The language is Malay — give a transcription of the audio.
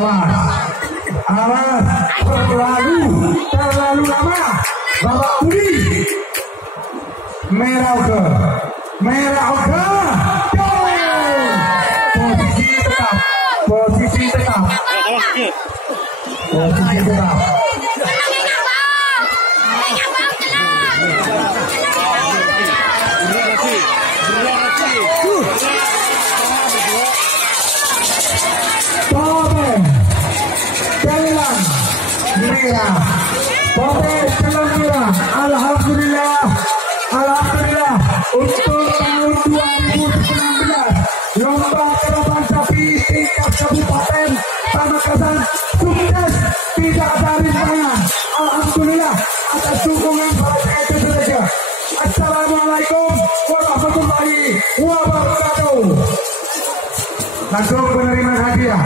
Awas, terlalu lama. Bapak Budi, merah oke. Posisi tetap. Alhamdulillah untuk tahun 2019 lomba karavan sapi tingkat kabupaten Pamekasan sukses, tidak ada rintangan. Alhamdulillah atas dukungan para PKT saja. Assalamualaikum warahmatullahi wabarakatuh. Langsung penerimaan hadiah.